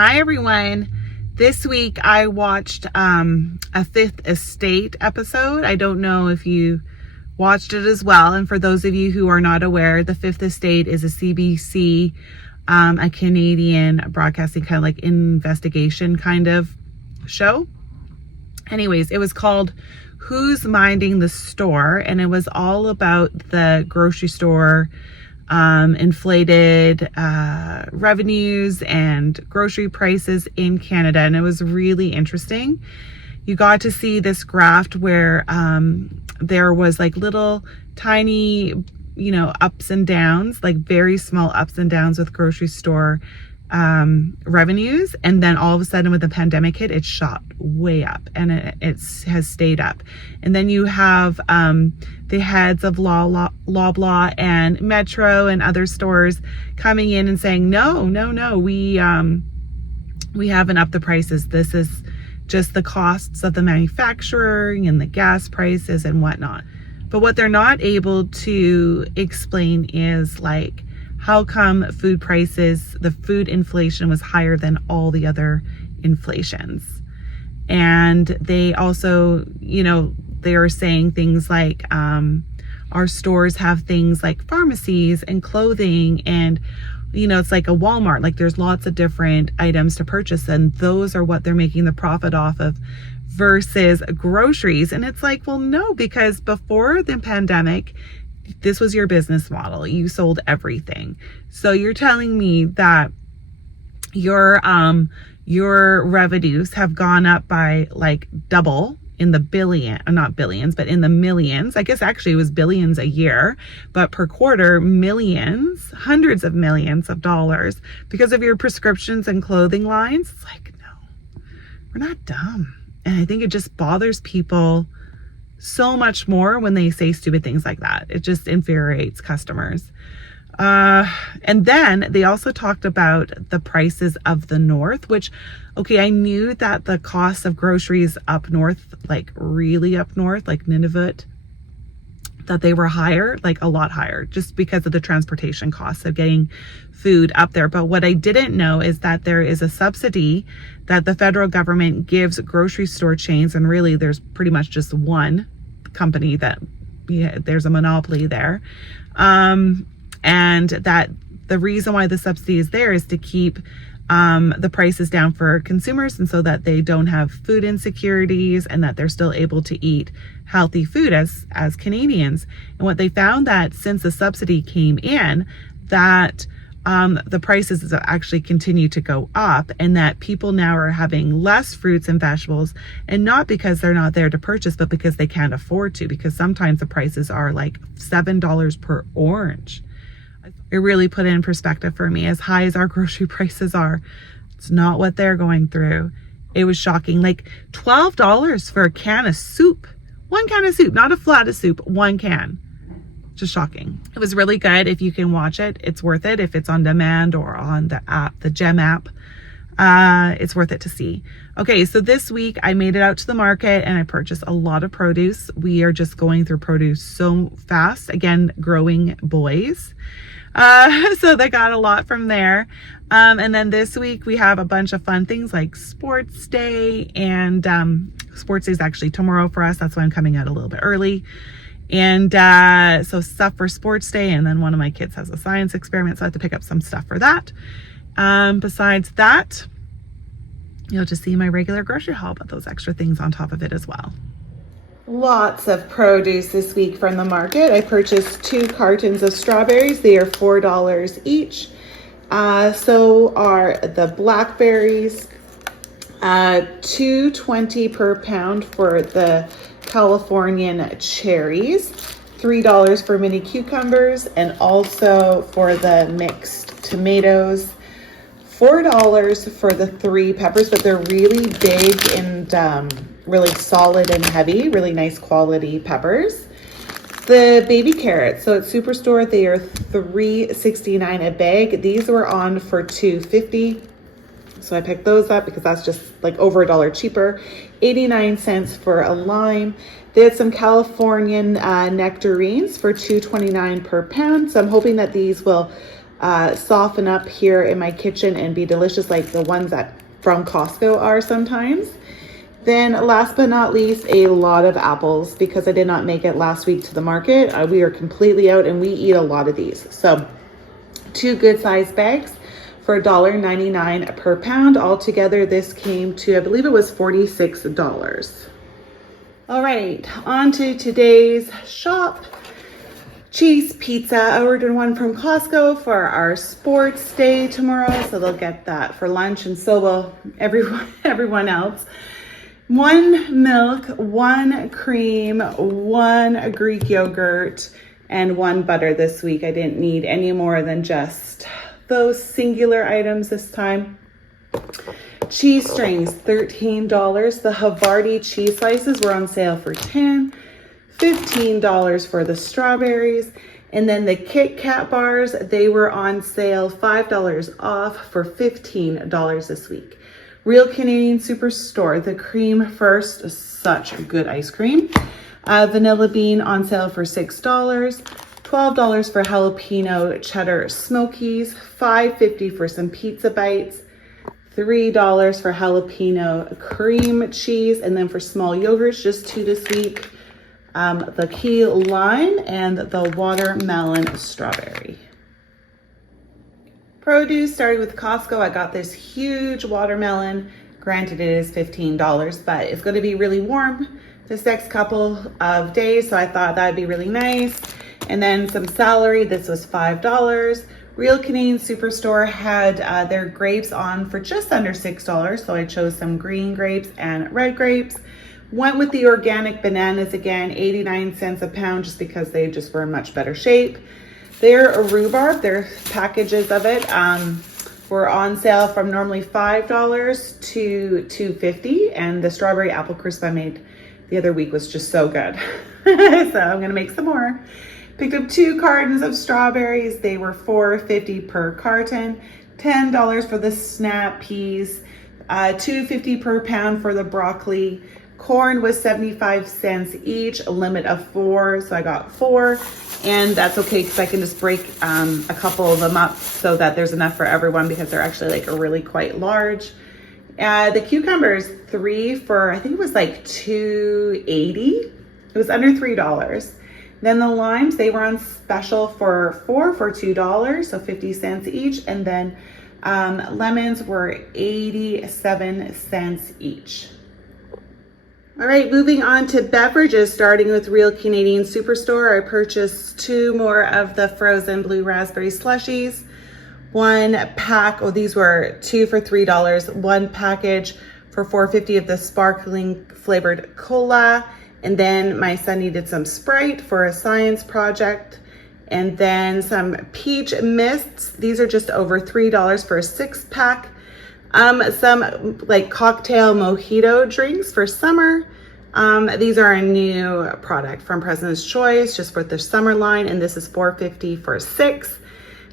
Hi everyone. This week I watched a Fifth Estate episode. I don't know if you watched it as well. And for those of you who are not aware, the Fifth Estate is a CBC, a Canadian broadcasting kind of like investigation kind of show. Anyways, it was called Who's Minding the Store? And it was all about the grocery store inflated revenues and grocery prices in Canada. And it was really interesting. You got to see this graph where there was like little tiny, ups and downs, like very small ups and downs with grocery store revenues. And then all of a sudden with the pandemic hit, it shot way up and it has stayed up. And then you have the heads of Loblaw and Metro and other stores coming in and saying, no, we haven't upped the prices. This is just the costs of the manufacturing and the gas prices and whatnot. But what they're not able to explain is like, how come food prices, the food inflation was higher than all the other inflations? And they also, they are saying things like, our stores have things like pharmacies and clothing and, it's like a Walmart, like there's lots of different items to purchase and those are what they're making the profit off of versus groceries. And it's like, well, no, because before the pandemic, this was your business model. You sold everything. So you're telling me that your revenues have gone up by like double in the not billions, but in the millions. I guess actually it was billions a year, but per quarter, millions, hundreds of millions of dollars because of your prescriptions and clothing lines. It's like, no, we're not dumb. And I think it just bothers people so much more when they say stupid things like that. It just infuriates customers. And then they also talked about the prices of the north, which, okay, I knew that the cost of groceries up north, like really up north, like Nunavut, that they were higher, like a lot higher, just because of the transportation costs of getting food up there. But what I didn't know is that there is a subsidy that the federal government gives grocery store chains, and really there's pretty much just one company that there's a monopoly there. And that the reason why the subsidy is there is to keep the prices down for consumers and so that they don't have food insecurities and that they're still able to eat healthy food as Canadians. And what they found that since the subsidy came in, that the prices have actually continued to go up and that people now are having less fruits and vegetables, and not because they're not there to purchase, but because they can't afford to, because sometimes the prices are like $7 per orange. It really put it in perspective for me. As high as our grocery prices are, it's not what they're going through. It was shocking. Like $12 for a can of soup. One can of soup, not a flat of soup, one can. Just shocking. It was really good. If you can watch it, it's worth it. If it's on demand or on the app, the GEM app, it's worth it to see. Okay, so this week I made it out to the market and I purchased a lot of produce. We are just going through produce so fast. Again, growing boys. So they got a lot from there. And then this week we have a bunch of fun things like Sports Day, and Sports Day is actually tomorrow for us. That's why I'm coming out a little bit early. And so stuff for Sports Day, and then one of my kids has a science experiment, so I have to pick up some stuff for that. Besides that, you'll just see my regular grocery haul, but those extra things on top of it as well. Lots of produce this week from the market. I purchased 2 cartons of strawberries. They are $4 each. So are the blackberries, $2.20 per pound for the Californian cherries, $3 for mini cucumbers, and also for the mixed tomatoes, $4 for the 3 peppers, but they're really big and really solid and heavy, really nice quality peppers. The baby carrots, so at Superstore, they are $3.69 a bag. These were on for $2.50. So I picked those up because that's just like over $1 cheaper. 89 cents for a lime. They had some Californian nectarines for $2.29 per pound. So I'm hoping that these will soften up here in my kitchen and be delicious like the ones that from Costco are sometimes. Then last but not least, a lot of apples because I did not make it last week to the market. We are completely out and we eat a lot of these. So 2 good sized bags for $1.99 per pound. Altogether, this came to, I believe it was $46. All right, on to today's shop. Cheese pizza. I ordered one from Costco for our sports day tomorrow, so they'll get that for lunch, and so will everyone else. 1 milk, 1 cream, 1 Greek yogurt, and 1 butter this week. I didn't need any more than just those singular items this time. Cheese strings, $13. The Havarti cheese slices were on sale for $10. $15 for the strawberries. And then the Kit Kat bars, they were on sale $5 off for $15 this week. Real Canadian Superstore, the Cream First, such good ice cream. Vanilla Bean on sale for $6. $12 for jalapeno cheddar smokies. $5.50 for some pizza bites. $3 for jalapeno cream cheese. And then for small yogurts, just 2 this week. The key lime and the watermelon strawberry. Produce, starting with Costco, I got this huge watermelon. Granted, it is $15, but it's going to be really warm this next couple of days, so I thought that'd be really nice. And then some celery, this was $5. Real Canadian Superstore had their grapes on for just under $6, so I chose some green grapes and red grapes. Went with the organic bananas again, 89 cents a pound, just because they just were in much better shape. Their rhubarb, their packages of it, were on sale from normally $5 to $2.50, and the strawberry apple crisp I made the other week was just so good. So I'm gonna make some more. Picked up 2 cartons of strawberries. They were $4.50 per carton, $10 for the snap peas, $2.50 per pound for the broccoli. Corn was 75 cents each, a limit of 4, so I got 4, and that's okay because I can just break a couple of them up so that there's enough for everyone because they're actually like really quite large. The cucumbers, 3 for, I think it was like $2.80. It was under $3. Then the limes, they were on special for 4 for $2, so 50 cents each, and then lemons were 87 cents each. All right, moving on to beverages, starting with Real Canadian Superstore. I purchased 2 more of the frozen blue raspberry slushies. 1 pack, these were 2 for $3. 1 package for $4.50 of the sparkling flavored cola. And then my son needed some Sprite for a science project. And then some peach mists. These are just over $3 for a 6-pack. Some like cocktail mojito drinks for summer. These are a new product from President's Choice, just for their summer line, and this is $4.50 for 6.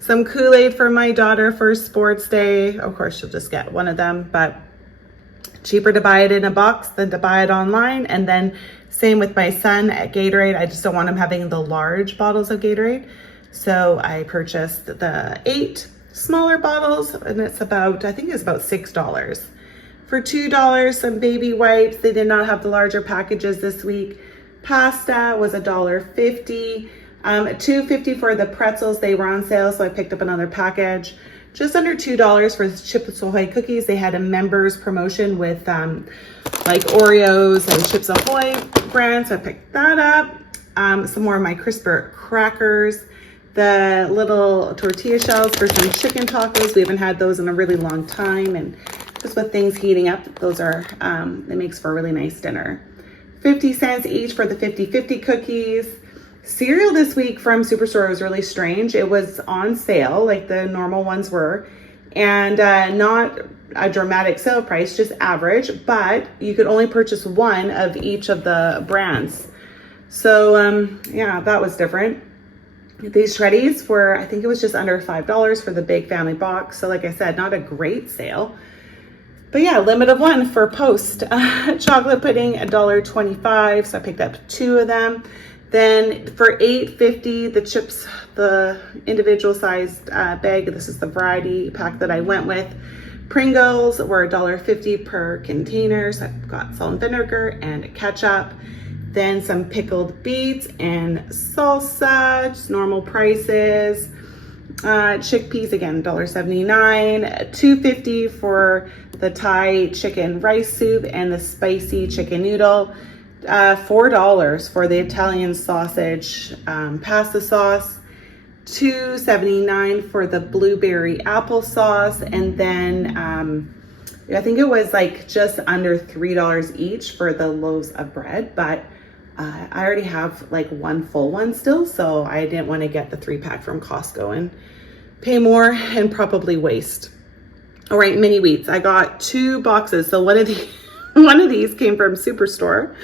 Some Kool-Aid for my daughter for sports day. Of course, she'll just get one of them, but cheaper to buy it in a box than to buy it online. And then same with my son at Gatorade. I just don't want him having the large bottles of Gatorade, so I purchased the 8 smaller bottles, and it's about, I think it's about $6. For $2, some baby wipes. They did not have the larger packages this week. Pasta was $1.50. $2.50 for the pretzels. They were on sale, so I picked up another package. Just under $2 for Chips Ahoy cookies. They had a members promotion with like Oreos and Chips Ahoy brand, so I picked that up. Some more of my Crisper crackers. The little tortilla shells for some chicken tacos. We haven't had those in a really long time, and just with things heating up, those are, it makes for a really nice dinner. 50 cents each for the 50-50 cookies. Cereal this week from Superstore was really strange. It was on sale like the normal ones were, and not a dramatic sale price, just average, but you could only purchase 1 of each of the brands. So yeah, that was different. These Shreddies were, I think it was just under $5 for the big family box. So like I said, not a great sale. But yeah, limit of 1 for Post. Chocolate pudding, $1.25. So I picked up 2 of them. Then for $8.50, the chips, the individual sized bag, this is the variety pack that I went with. Pringles were $1.50 per container. So I've got salt and vinegar and ketchup. Then some pickled beets and salsa, just normal prices. Chickpeas, again, $1.79. $2.50 for the Thai chicken rice soup and the spicy chicken noodle. $4 for the Italian sausage pasta sauce. $2.79 for the blueberry applesauce, and then I think it was like just under $3 each for the loaves of bread, but I already have like one full one still, so I didn't want to get the 3-pack from Costco and pay more and probably waste. All right, mini wheats. I got 2 boxes, so one of these came from Superstore,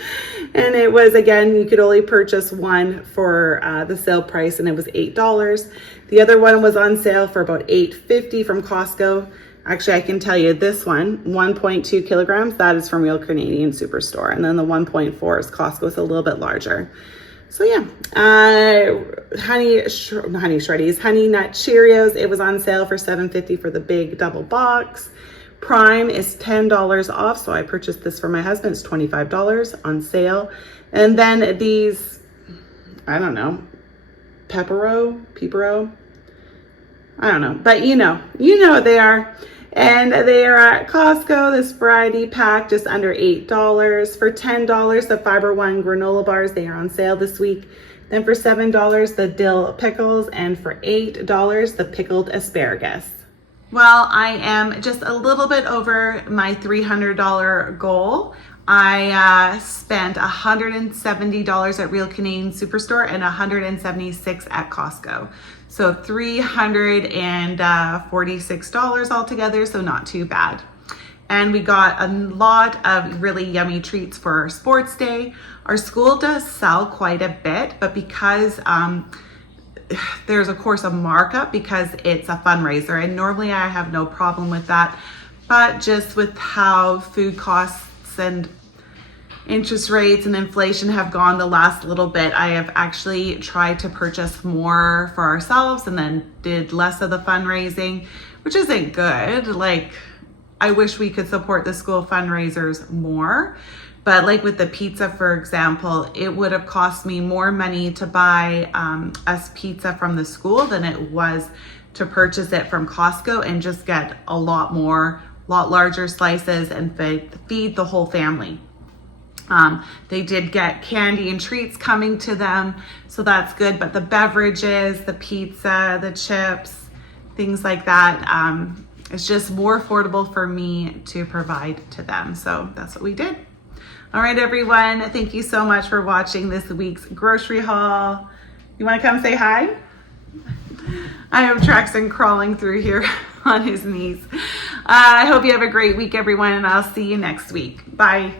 and it was, again, you could only purchase one for the sale price, and it was $8. The other one was on sale for about $8.50 from Costco. Actually, I can tell you this one, 1.2 kilograms, that is from Real Canadian Superstore, and then the 1.4 is Costco. It's a little bit larger. So yeah, Honey Nut Cheerios, it was on sale for $7.50 for the big double box. Prime is $10 off, so I purchased this for my husband. It's $25 on sale. And then these, I don't know, Pepero, I don't know, but you know what they are. And they are at Costco, this variety pack, just under $8. For $10, the Fiber One granola bars, they are on sale this week. Then for $7, the dill pickles, and for $8, the pickled asparagus. Well, I am just a little bit over my $300 goal. I spent $170 at Real Canadian Superstore and $176 at Costco. So $346 altogether, so not too bad. And we got a lot of really yummy treats for our sports day. Our school does sell quite a bit, but because there's of course a markup because it's a fundraiser, and normally I have no problem with that, but just with how food costs and interest rates and inflation have gone the last little bit, I have actually tried to purchase more for ourselves and then did less of the fundraising, which isn't good. Like, I wish we could support the school fundraisers more. But like with the pizza, for example, it would have cost me more money to buy us pizza from the school than it was to purchase it from Costco and just get a lot larger slices and feed the whole family. They did get candy and treats coming to them, so that's good. But the beverages, the pizza, the chips, things like that, it's just more affordable for me to provide to them. So that's what we did. All right, everyone. Thank you so much for watching this week's grocery haul. You want to come say hi? I have Traxon crawling through here on his knees. I hope you have a great week, everyone, and I'll see you next week. Bye.